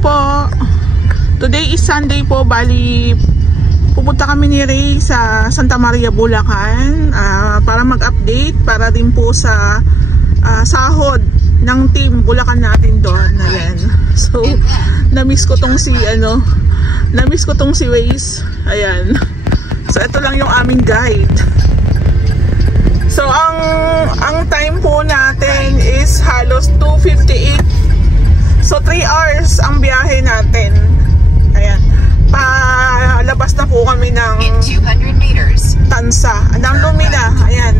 po. Today is Sunday po. Bali, pupunta kami ni Ray sa Santa Maria, Bulacan para mag-update para din po sa sahod ng team Bulacan natin doon. Ayan. So, na-miss ko tong si Waze. Ayan. So, ito lang yung aming guide. So, ang time po natin is halos 2:58. So, 3 hours ang biyahe natin. Ayan. Palabas na po kami ng Tansa. Ang lumina. Ayan.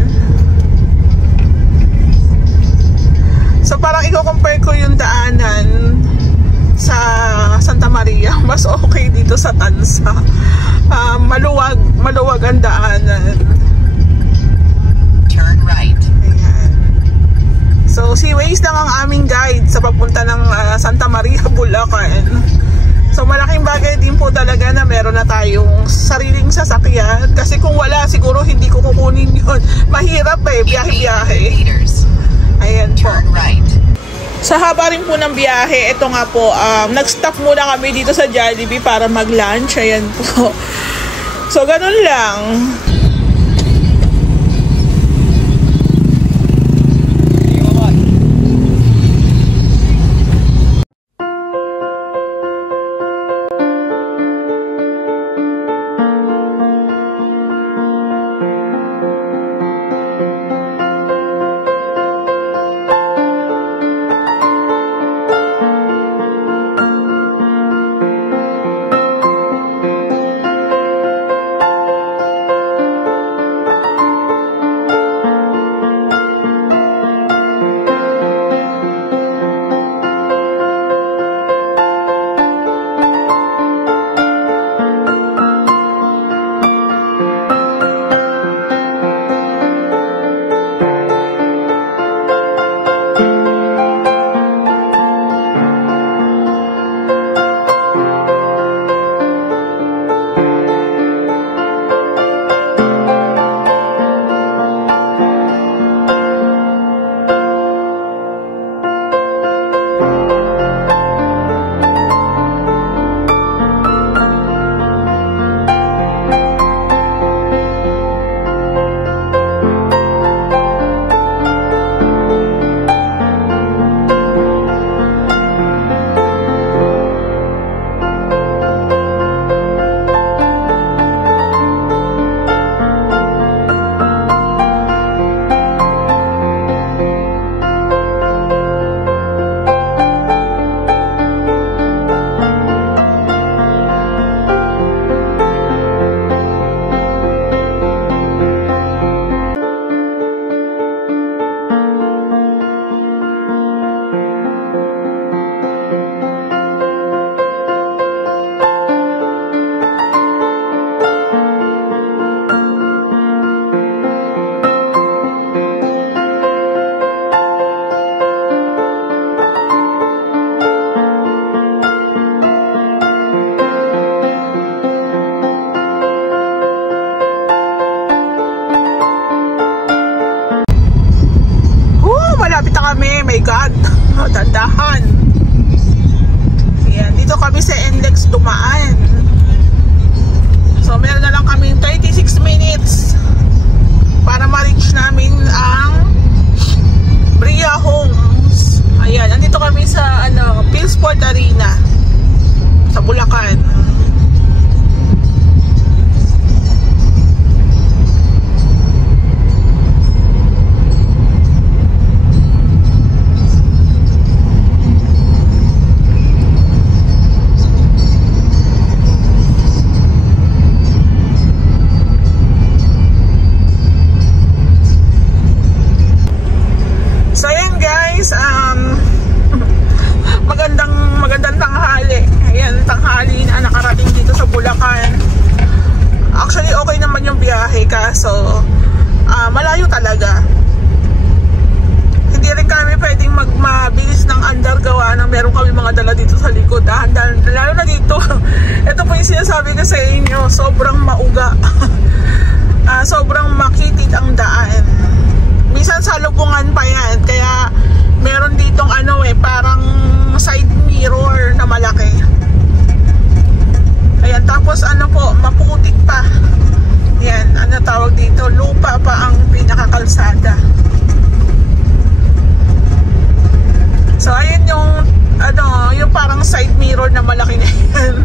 So, parang i-compare ko yung daanan sa Santa Maria. Mas okay dito sa Tansa. Maluwag ang daanan. Turn right. Ayan. So, si Waze lang ang aming guide sa papunta ng Santa Maria, Bulacan. So, malaking bagay din po talaga na meron na tayong sariling sasakyan. Kasi kung wala, siguro hindi ko kukunin yun. Mahirap biyahe-biyahe. Ayan po. Sa haba rin po ng biyahe, ito nga po, nag-stop muna kami dito sa Jollibee para mag-lunch. Ayan po. So, ganun lang. My God, dandahan. Ayan, dito kami sa NLEX dumaan. So, meron na lang kami 36 minutes para ma-reach namin ang Bria Homes. Ayan, nandito kami sa Philsport Arena sa Bulacan. Magandang tanghali. Ayan, tanghali na nakarating dito sa Bulacan. Actually, okay naman yung biyahe kaso malayo talaga. Hindi rin kami pwedeng mabilis ng andar gawa ng meron kami mga dala dito sa likod. Lalo na dito. Ito po yung sinasabi ko sa inyo, sobrang mauga. Sobrang makitid ang daan. Minsan sa lubungan pa yan. Kaya meron ditong parang side mirror na malaki. tawag dito, lupa pa ang pinakakalsada. So ayun yung yung parang side mirror na malaki na yan.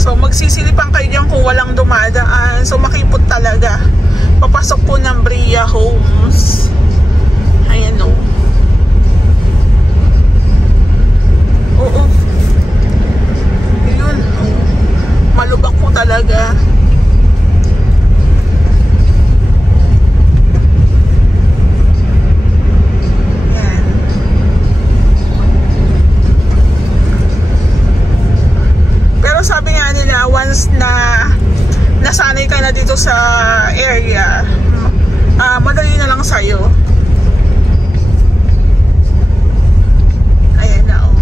So magsisilipan kayo dyan kung walang dumadaan. So makipot talaga. Papasok po ng Bria Homes. Ayan o. Oo. Ayun. Malubak po talaga. Ayan. Pero sabi nga nila, once na nasanay ka na dito sa area, madali na lang sa'yo. Ayan na o.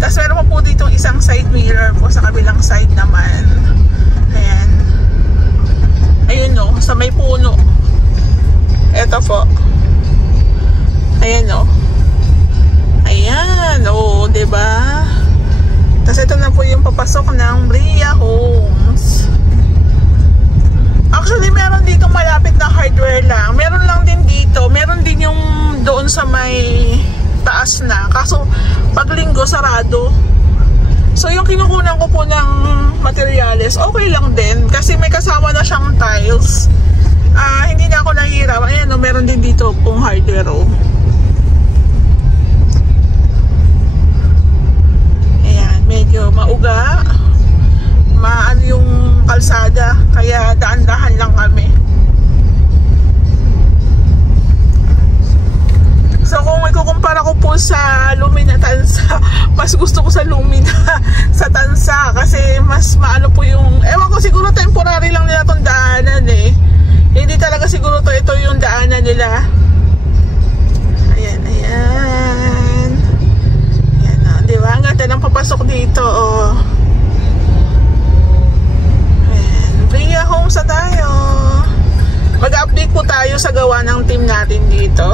Tapos meron pa po dito isang side mirror po sa kabilang side naman. Ayan. Ayun o, sa may puno. Eto po. Ayan o. Ayan o, diba? Tapos ito na po yung papasok ng Bria Homes. Actually, meron dito malapit na hardware lang. Meron lang din dito. Meron din yung doon sa may taas na. Kaso, pag linggo, sarado. So, yung kinukunan ko po ng materials, okay lang din. Kasi may kasama na siyang tiles. Hindi na ako nahihirap. Ayan, no, meron din dito pong hardware. Oh. Ayan, medyo mauga. Maano yung kalsada, kaya daan-dahan lang kami. So kung ikukumpara ko po sa Lumina Tansa, mas gusto ko sa Lumina sa Tansa kasi mas maano po yung, ewan ko, siguro temporary lang nila itong daanan eh. Hindi talaga siguro ito yung daanan nila. Ayan, ayan. Ayan o, diba? Ang ganda ng papasok dito oh. Bria Homes na tayo. Mag-update po tayo sa gawa ng team natin dito.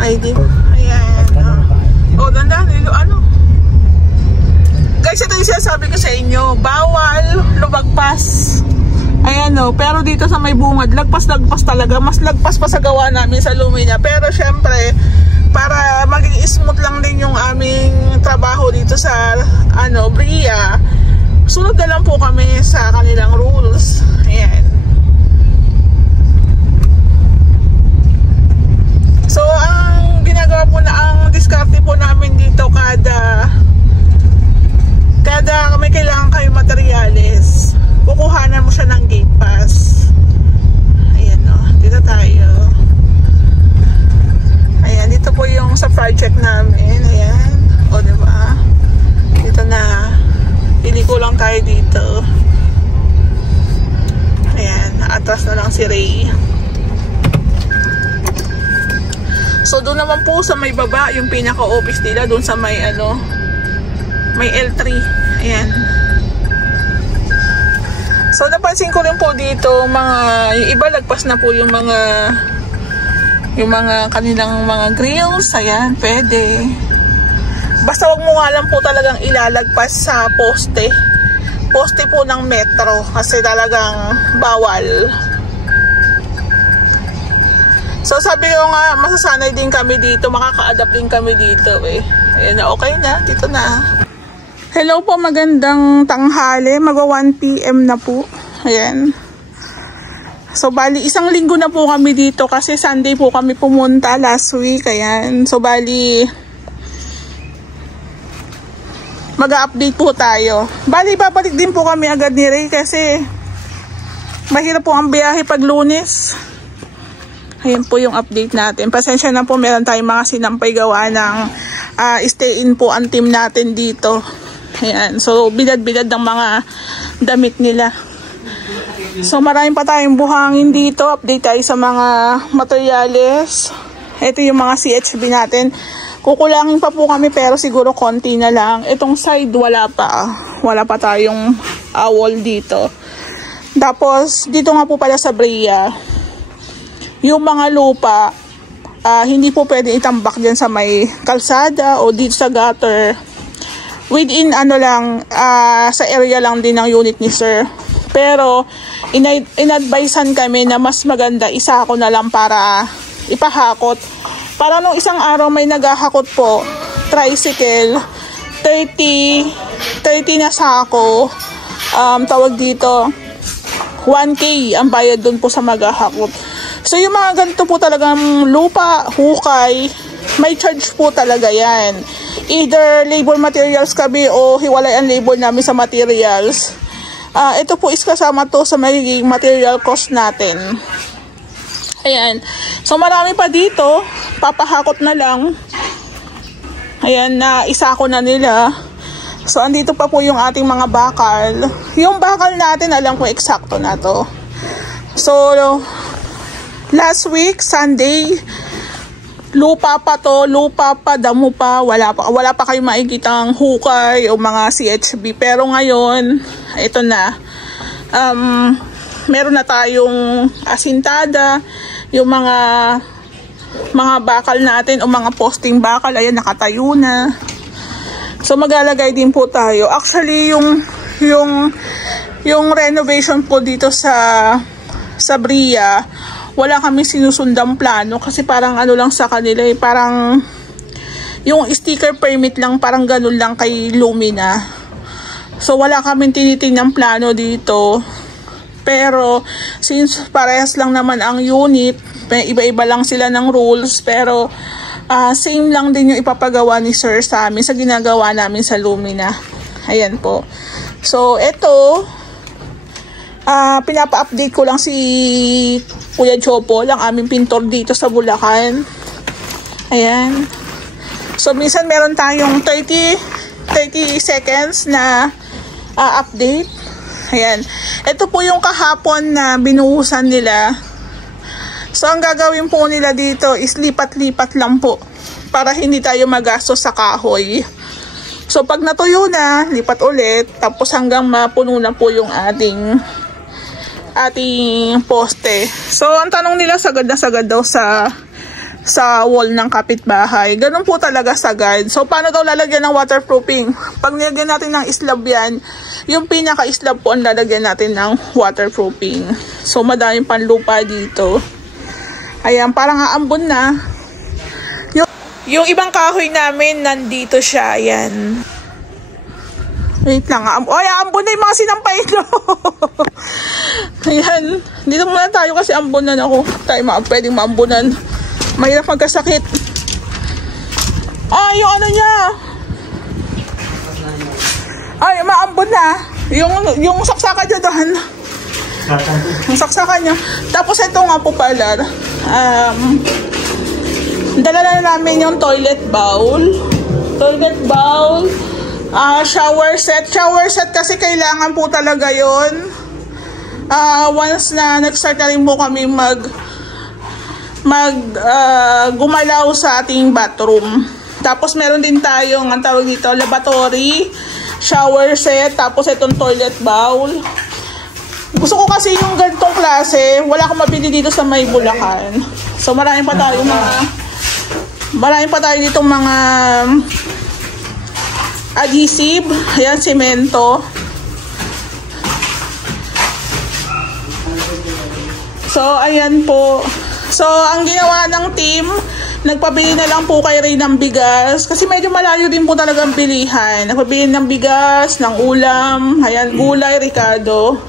Ay, di. Ayan. Oh, dandan. Ano? Guys, ito yung sinasabi ko sa inyo. Bawal lumagpas. Ayan o. Pero dito sa may bungad, lagpas-lagpas talaga. Mas lagpas pa sa gawa namin sa Lumina. Pero syempre, para maging smooth lang din yung aming trabaho dito sa Bria, sunod na lang po kami sa kanilang rules. Ayan. So ang ginagawa po na, ang diskarte po namin dito, kada may kailangan kayo materyales, kukuhanan mo siya ng gate pass. Ayan o, dito tayo. Ayan, dito po yung sa project namin. Ayan. O, diba? Dito na. Pili ko lang tayo dito. Ayan. Atras na lang si Ray. So, doon naman po sa may baba, yung pinaka-office nila, doon sa may may L3. Ayan. So, napansin ko rin po dito, yung iba lagpas na po yung mga kanilang mga grills. Ayan, pwede. Basta wag mo nga lang po talagang ilalagpas sa poste po ng metro kasi talagang bawal. So sabi ko nga, masasanay din kami dito, makaka-adapt din kami dito eh. Ayan na, okay na, dito na. Hello po, magandang tanghali, magwa 1 PM na po. Ayan. So, bali, isang linggo na po kami dito kasi Sunday po kami pumunta last week. Ayan. So, bali, mag-update po tayo. Bali, babalik din po kami agad ni Ray kasi mahirap po ang biyahe pag Lunes. Ayan po yung update natin. Pasensya na po, meron tayong mga sinampay gawa ng stay in po ang team natin dito. Ayan. So, bilad-bilad ng mga damit nila. So maraming pa tayong buhangin dito. Update tayo sa mga materyales. Ito yung mga CHB natin. Kukulangin pa po kami pero siguro konti na lang. Itong side wala pa. Wala pa tayong wall dito. Tapos dito nga po pala sa Bria, yung mga lupa, hindi po pwede itambak dyan sa may kalsada o dito sa gutter. within sa area lang din ng unit ni sir. Pero inadvisean kami na mas maganda isa ako na lang para ipahakot. Para nung isang araw may naghahakot po, tricycle, 30 na sako, tawag dito, 1K ang bayad dun po sa maghahakot. So yung mga ganito po talagang lupa, hukay, may charge po talaga yan. Either labor materials kami o hiwalay ang labor namin sa materials. Ito po is kasama to sa magiging material cost natin. Ayan. So marami pa dito. Papahakot na lang. Ayan, na isa ko na nila. So andito pa po yung ating mga bakal. Yung bakal natin, alam ko eksakto na to. So last week, Sunday, lupa pa to, lupa pa, damo pa, wala pa kayong makikitang hukay o mga CHB. Pero ngayon, ito na. Meron na tayong asintada, yung mga bakal natin o mga posting bakal, ayan, nakatayo na. So maglalagay din po tayo. Actually, yung renovation po dito sa Bria, wala kami sinusundang plano kasi parang lang sa kanila parang yung sticker permit lang, parang ganun lang kay Lumina. So wala kami tinitingnan plano dito. Pero since parehas lang naman ang unit, iba-iba lang sila ng rules, pero same lang din yung ipapagawa ni sir sa amin sa ginagawa namin sa Lumina. Ayan po. So ito, pinapa-update ko lang si Kuya Chopo, ang aming pintor dito sa Bulacan. Ayan. So minsan meron tayong 30 seconds na update. Ayan. Ito po yung kahapon na binuhusan nila. So ang gagawin po nila dito is lipat-lipat lang po para hindi tayo magastos sa kahoy. So pag natuyo na, lipat ulit, tapos hanggang mapuno na po yung ating poste. So ang tanong nila, sagad na sagad daw sa wall ng kapitbahay. Ganun po talaga sagad. So paano daw lalagyan ng waterproofing? Pag nilagyan natin ng slab yan, yung pinaka-slab po ang lalagyan natin ng waterproofing. So madaming panlupa dito. Ayan, parang aambon na. Yung ibang kahoy namin, nandito siya. Ayan. Wait lang. Ay, aambon na yung mga sinampay. Ayan. Dito muna tayo kasi ambunan ako. Tayo pwedeng maambunan. Mahirap magkasakit. Yung ano niya. Ay, maambon na. Yung saksakan niya doon. Yung saksakan niya. Tapos ito nga po pala. Dala na namin yung toilet bowl. Shower set. Shower set kasi kailangan po talaga yon. Once na nag-start na rin po kami gumalaw sa ating bathroom. Tapos meron din tayong, ang tawag dito, lavatory, shower set, tapos itong toilet bowl. Gusto ko kasi yung ganitong klase, wala akong mabili dito sa may Bulacan. So marami pa tayo ditong mga adhesive, ayan, semento. So ayan po. So ang ginawa ng team, nagpabili na lang po kay Ray ng bigas kasi medyo malayo din po talagang bilihan. Nagpabili ng bigas, ng ulam, ayan, gulay, ricado.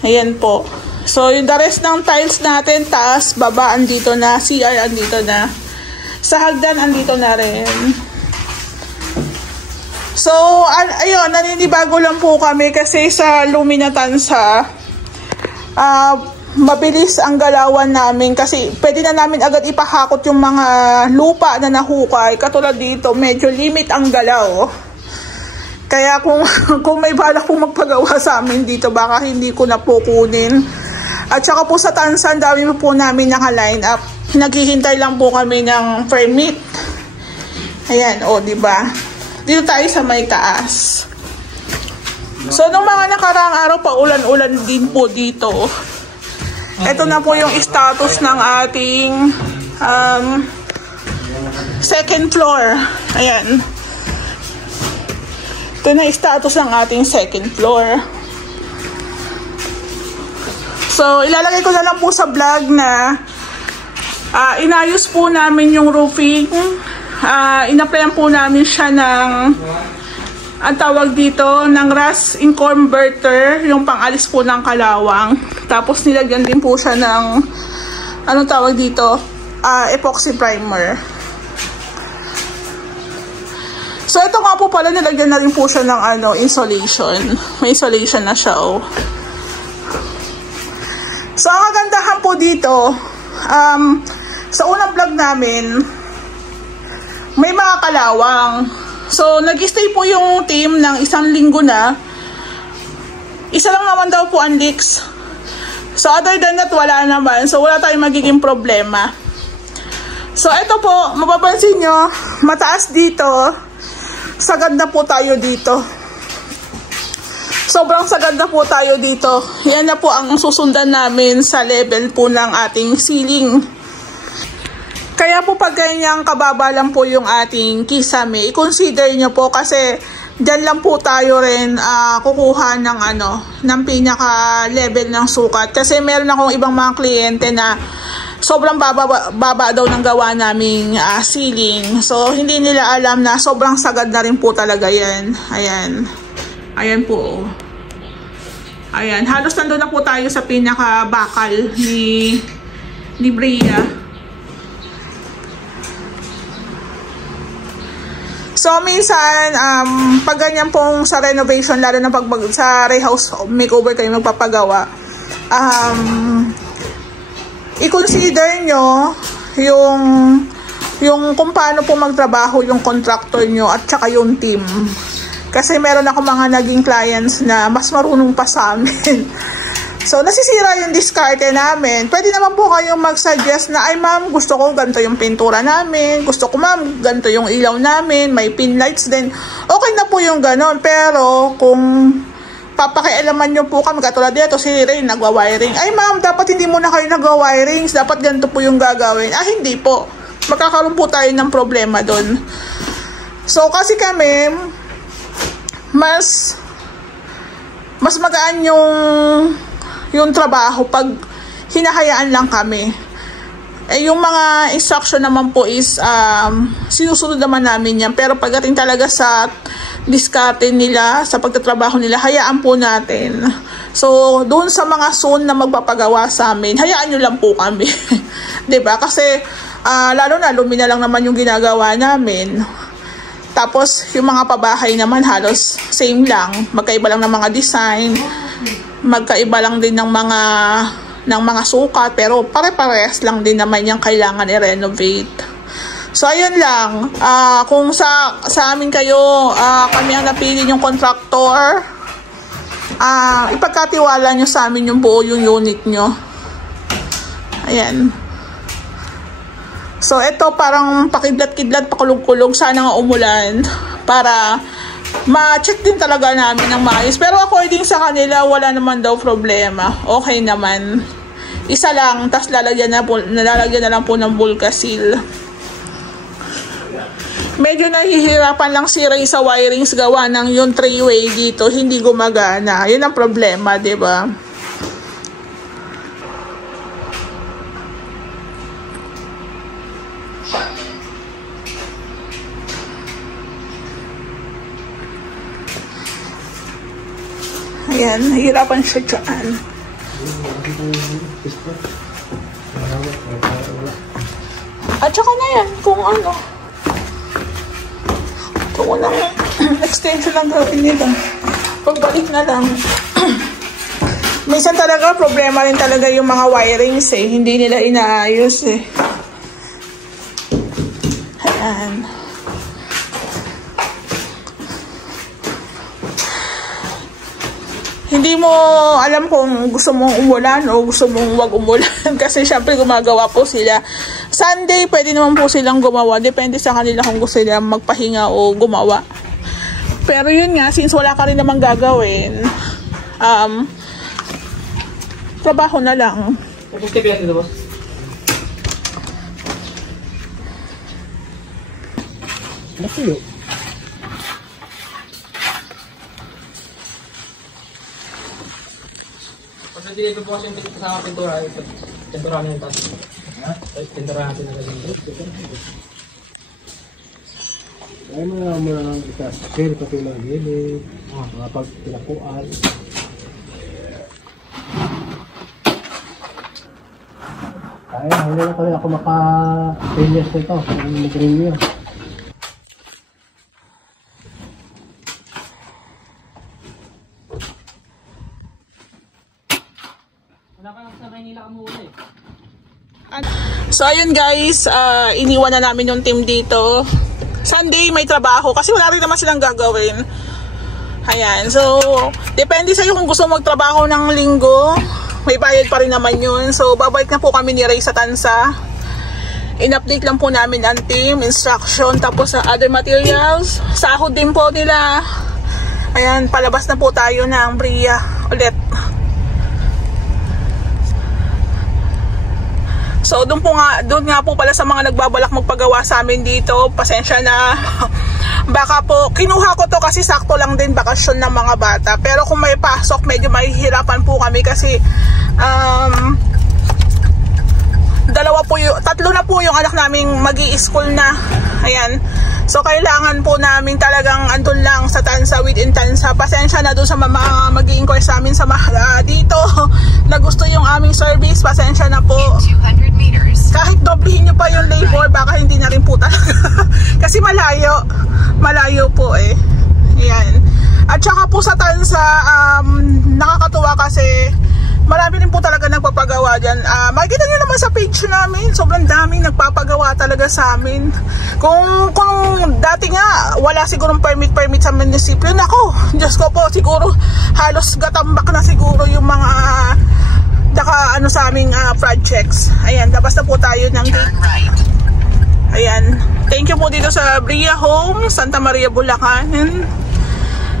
Ayan po. So yung the rest ng tiles natin, taas, baba, andito na, CR andito na. Sa hagdan andito na rin. So ayun, naninibago lang po kami kasi sa Lumina Tansa, mabilis ang galawan namin kasi pwede na namin agad ipahakot yung mga lupa na nahukay. Katulad dito, medyo limit ang galaw. Kaya kung may balak pong magpagawa sa amin dito, baka hindi ko na po kunin. At saka po sa Tansan, dami po namin naka-line up. Naghihintay lang po kami ng permit. Ayan, diba? Dito tayo sa may taas. So, nung mga nakaraang araw, paulan-ulan din po dito. Ito na po yung status ng ating second floor. Ayan. Ito na status ng ating second floor. So, ilalagay ko na lang po sa vlog na inayos po namin yung roofing. Inaplayan po namin siya ng ang tawag dito ng rust inconverter, yung pangalis po ng kalawang. Tapos nilagyan din po siya ng anong tawag dito, epoxy primer. So ito nga po pala, nilagyan na rin po siya ng insulation. May insulation na siya, oh. So ang kagandahan po dito, sa unang vlog namin, may mga kalawang. So nag-stay po yung team ng 1 linggo na. Isa lang naman daw po ang leaks. So other than that, wala naman. So wala tayong magiging problema. So ito po, mapapansin nyo, mataas dito. Sagad na po tayo dito. Sobrang sagad na po tayo dito. Yan na po ang susundan namin sa level po ng ating ceiling. Kaya po pag ganyang kababa lang po yung ating kisame, i-consider nyo po kasi dyan lang po tayo rin kukuha ng ng pinaka level ng sukat. Kasi meron akong ibang mga kliyente na sobrang baba daw ng gawa naming ceiling. So, hindi nila alam na sobrang sagad na rin po talaga yan. Ayan. Ayan po. Ayan. Halos nandun na po tayo sa pinaka-bakal ni Bria. So, minsan, pag ganyan pong sa renovation, lalo na pag sa rehouse makeover kayo magpapagawa, i-consider nyo yung kung paano po magtrabaho yung contractor nyo at saka yung team. Kasi meron ako mga naging clients na mas marunong pa sa amin. So, nasisira yung diskarte namin. Pwede naman po kayong mag-suggest na, ay ma'am, gusto ko ganito yung pintura namin. Gusto ko ma'am, ganito yung ilaw namin. May pin lights din. Okay na po yung ganon. Pero, kung papakialaman nyo po kami, katulad dito si Rain nagwa-wiring. Ay ma'am, dapat hindi muna kayo nagwa-wirings, dapat ganito po yung gagawin. Hindi po. Magkakaroon po tayo ng problema doon. So kasi kami, mas magaan yung trabaho pag hinahayaan lang kami. Yung mga instruction naman po is sinusunod naman namin yan. Pero pagdating talaga sa diskarte nila, sa pagtatrabaho nila, hayaan po natin. So, doon sa mga zone na magpapagawa sa amin, hayaan nyo lang po kami. 'Di ba? Kasi, lalo na, lumina lang naman yung ginagawa namin. Tapos, yung mga pabahay naman, halos same lang. Magkaiba lang ng mga design. Magkaiba lang din ng mga sukat. Pero, pare-parehas lang din naman yung kailangan i-renovate. So, ayun lang. Kung sa amin kayo, kami ang napili yung contractor, ipagkatiwala nyo sa amin yung buo yung unit nyo. Ayan. So, ito parang pakidlat-kidlat, pakulog-kulog. Sana nga umulan para ma-check din talaga namin ng maayos. Pero according sa kanila, wala naman daw problema. Okay naman. Isa lang, tas lalagyan na lang po ng Vulcasil. Medyo nahihirapan lang si Ray sa wirings gawa ng yung 3-way dito, hindi gumagana. Yun ang problema, 'di ba? Ayan, nahihirapan siya dyan. At saka na yan, kung ano. Ito lang extension lang gawin nila. Pagbalik na lang. Minsan talaga, problema rin talaga yung mga wirings eh. Hindi nila inaayos eh. Ayan. Hindi mo alam kung gusto mong umulan o gusto mong wag umulan. Kasi syempre gumagawa po sila. Sunday, pwede naman po silang gumawa. Depende sa kanila kung gusto nila magpahinga o gumawa. Pero yun nga, since wala ka rin naman gagawin, trabaho na lang. Kasi hindi ko po kasi yung kasama pintura. Pintura natin yung taas. Pintura natin na ganyan. Ay, muna lang isa. Share pati lang gilid. Mga pagpinakuan. Ay, hindi na pala ako maka-failures nito. Ang mag-renew. So ayun guys, iniwan na namin yung team dito. Sunday may trabaho kasi wala rin naman silang gagawin. Ayan, so depende sa iyo kung gusto magtrabaho ng linggo. May bayad pa rin naman yun. So babalik na po kami ni Ray sa Tansa. In-update lang po namin ang team, instruction, tapos sa other materials. Sahod din po nila. Ayan, palabas na po tayo ng Bria ulit. So doon nga po pala sa mga nagbabalak magpagawa sa amin dito, pasensya na. Baka po kinuha ko to kasi sakto lang din bakasyon ng mga bata. Pero kung may pasok, medyo mahihirapan po kami kasi tatlo na po yung anak naming magi-school na. Ayan. So kailangan po namin talagang andun lang sa Tansa, within Tansa. Pasensya na doon sa mga mag-i-inquire sa amin sa dito na gusto yung aming service. Pasensya na po. Kahit doblihin nyo pa yung labor, baka hindi na rin po talaga. Kasi malayo. Malayo po eh. Ayan. At saka po sa Tansa, nakakatuwa kasi marami rin po talaga nagpapagawa dyan. Makikita nyo naman sa page namin, sobrang daming nagpapagawa talaga sa amin. Kung dati nga, wala sigurong permit sa munisipyo, nako, Diyos ko po, siguro halos gatambak na siguro yung mga sa aming projects. Ayan, labas na po tayo ng gate. Ayan, thank you po dito sa Bria Home, Santa Maria, Bulacan.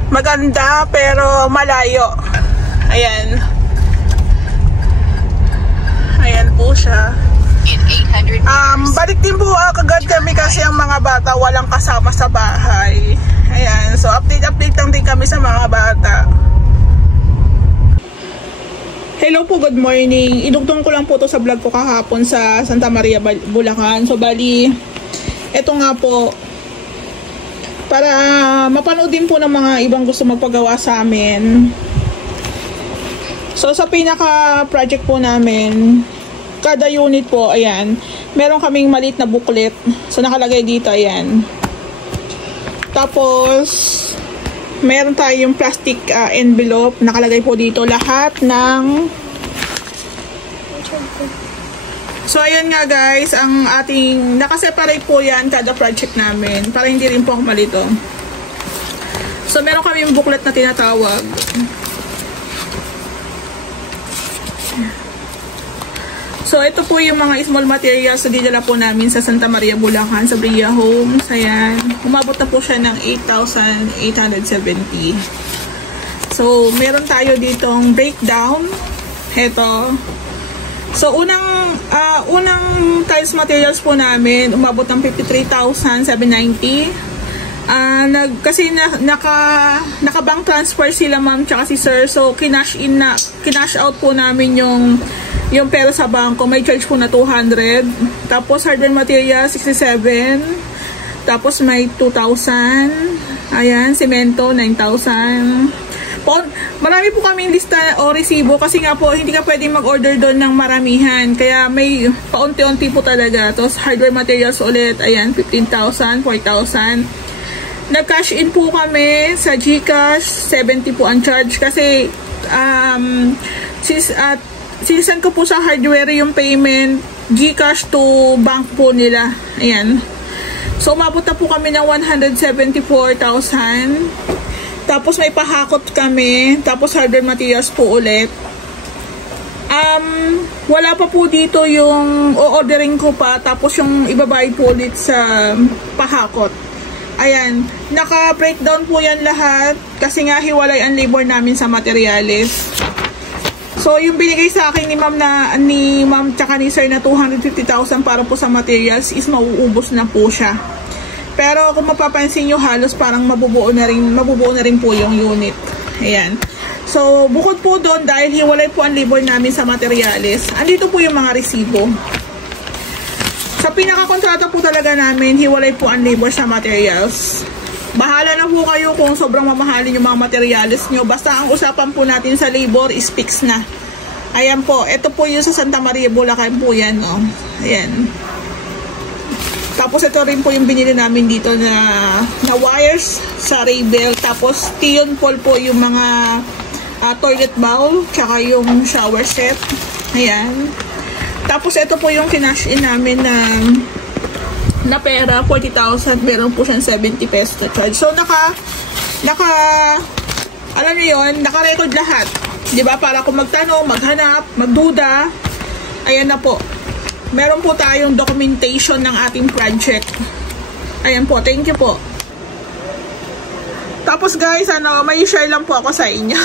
Maganda pero malayo. Ayan. Ayan po siya. Balik din po kagad kami kasi ang mga bata walang kasama sa bahay. Ayan, so update lang din kami sa mga bata. Hello po, good morning. Idugtong ko lang po to sa vlog ko kahapon sa Santa Maria, Bulacan. So bali, eto nga po, para mapanood din po ng mga ibang gusto magpagawa sa amin. So sa pinaka project po namin, kada unit po, ayan, meron kaming maliit na booklet. So nakalagay dito, ayan. Tapos meron tayong plastic envelope, nakalagay po dito lahat ng. So ayan nga guys, ang ating nakaseparate po yan kada project namin para hindi rin po ako malito. So meron kami yung booklet na tinatawag. So, ito po yung mga small materials na dinala po namin sa Santa Maria, Bulacan, sa Bria Homes. Ayan. Umabot na po siya ng 8,870. So, meron tayo ditong breakdown. Ito. So, unang tiles materials po namin, umabot ng 53,790. Kasi naka-bank transfer sila ma'am tsaka si sir. So, kinash out po namin yung pera sa bangko, may charge po na 200. Tapos hardware material 67. Tapos may 2,000. Ayan, semento 9,000. Marami po kaming lista o resibo kasi nga po hindi ka pwedeng mag-order doon ng maramihan. Kaya may paunti-unti po talaga. Tapos hardware materials ulit, ayan, 15,000, 4,000. Nag-cash in po kami sa GCash, 70 po ang charge kasi sinisan ko po sa hardware yung payment, GCash to bank po nila. Ayan. So, umabot na po kami ng 174,000. Tapos, may pahakot kami. Tapos, hardware materials po ulit. Wala pa po dito yung o-ordering ko pa. Tapos, yung ibabayad po ulit sa pahakot. Ayan. Naka-breakdown po yan lahat. Kasi nga, hiwalay ang labor namin sa materials. So, yung binigay sa akin ni ma'am tsaka ni sir na 250,000 para po sa materials is mauubos na po siya. Pero kung mapapansin nyo, halos parang mabubuo na rin po yung unit. Ayan. So, bukod po doon, dahil hiwalay po ang labor namin sa materyales, andito po yung mga resibo. Sa pinakakontrata po talaga namin, hiwalay po ang labor sa materials. Bahala na po kayo kung sobrang mamahalin yung mga materials nyo. Basta ang usapan po natin sa labor is fixed na. Ayan po, ito po yung sa Santa Maria, Bulacan po yan, no? Ayan. Tapos ito rin po yung binili namin dito na wires sa Raybel. Tapos Tion Paul po yung mga toilet bowl, tsaka yung shower set. Ayan. Tapos ito po yung kinash in namin na pera, 40,000. Meron po siyang 70 pesos na charge. So alam niyo yun, naka-record lahat. Diba? Para kung magtanong, maghanap, magduda, ayan na po. Meron po tayong documentation ng ating project. Ayan po, thank you po. Tapos guys, may share lang po ako sa inyo.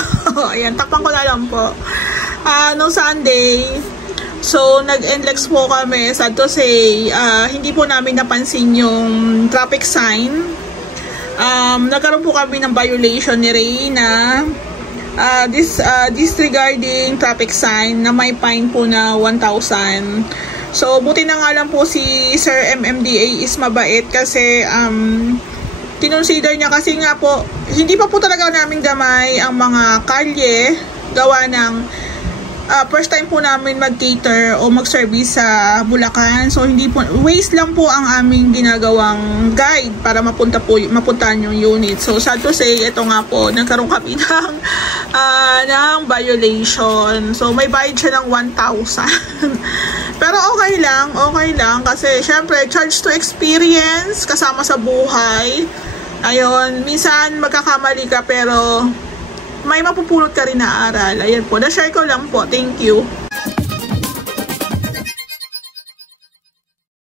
Ayan, takpan ko na lang po. Nung Sunday, so nag-NLEX po kami. Sad to say, hindi po namin napansin yung traffic sign. Nagkaroon po kami ng violation ni Reyna. Disregarding traffic sign na may fine po na 1,000. So, buti na nga lang po si Sir MMDA is mabait kasi kinonsider niya kasi nga po, hindi pa po talaga namin gamay ang mga kalye gawa ng first time po namin mag-cater o mag-service sa Bulacan. So, hindi po, waste lang po ang aming ginagawang guide para mapuntahan yung unit. So, sad to say, ito nga po, nagkaroon kami ng violation. So, may bayad siya ng 1,000. Pero okay lang kasi syempre, charge to experience kasama sa buhay. Ayun, minsan magkakamali ka pero may mapupulot ka rin na aral. Ayan po, na-share ko lang po. Thank you.